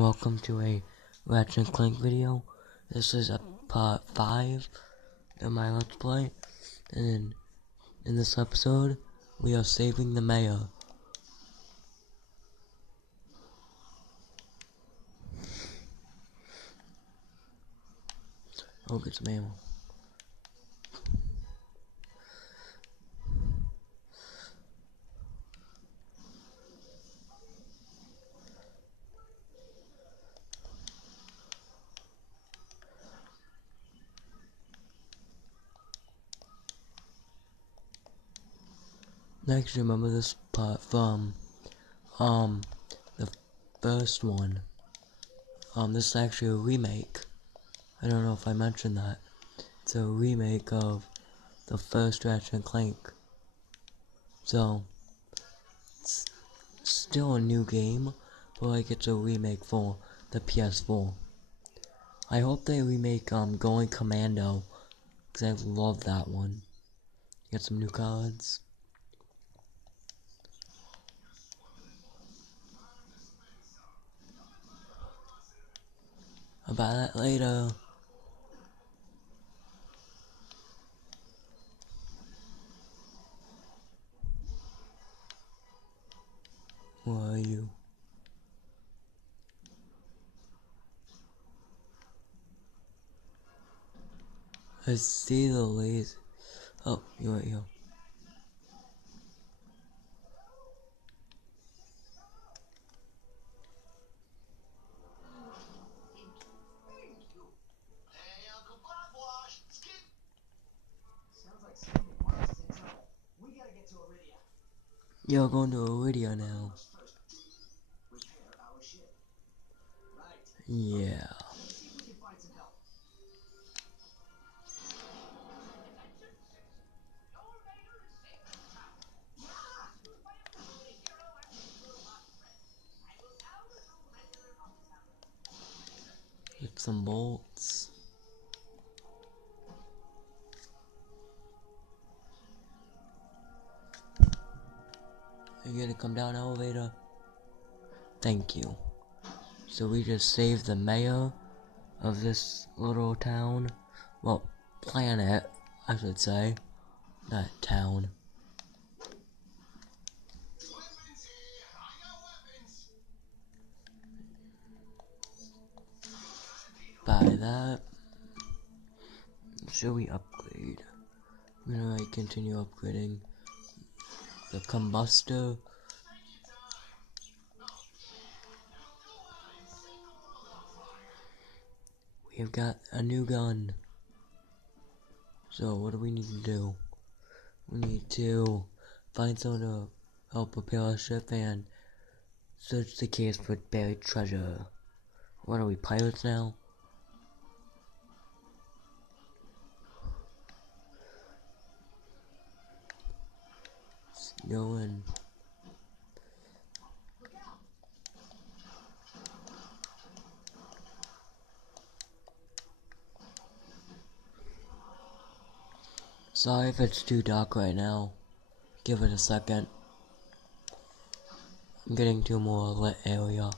Welcome to a Ratchet and Clank video. This is a part 5 of my Let's Play, and in this episode, we are saving the mayor. Oh, get some ammo. Next, remember this part from the first one. This is actually a remake. I don't know if I mentioned that. It's a remake of the first Ratchet and Clank. So it's still a new game, but like it's a remake for the ps4. I hope they remake Going Commando, because I love that one. Get some new cards. I'll buy that later. Where are you? I see the laser. Oh, you're right here. You're going to Iridia now. Yeah. Get some bolts. Are you gonna come down, elevator? Thank you. So we just saved the mayor of this little town. Well, planet, I should say. Not town. Buy that. Should we upgrade? I'm gonna continue upgrading the combustor. We've got a new gun. So what do we need to do? We need to find someone to help repair our ship and search the case for buried treasure. What are we, pirates now? Let's go in. Sorry if it's too dark right now. Give it a second. I'm getting to a more lit area.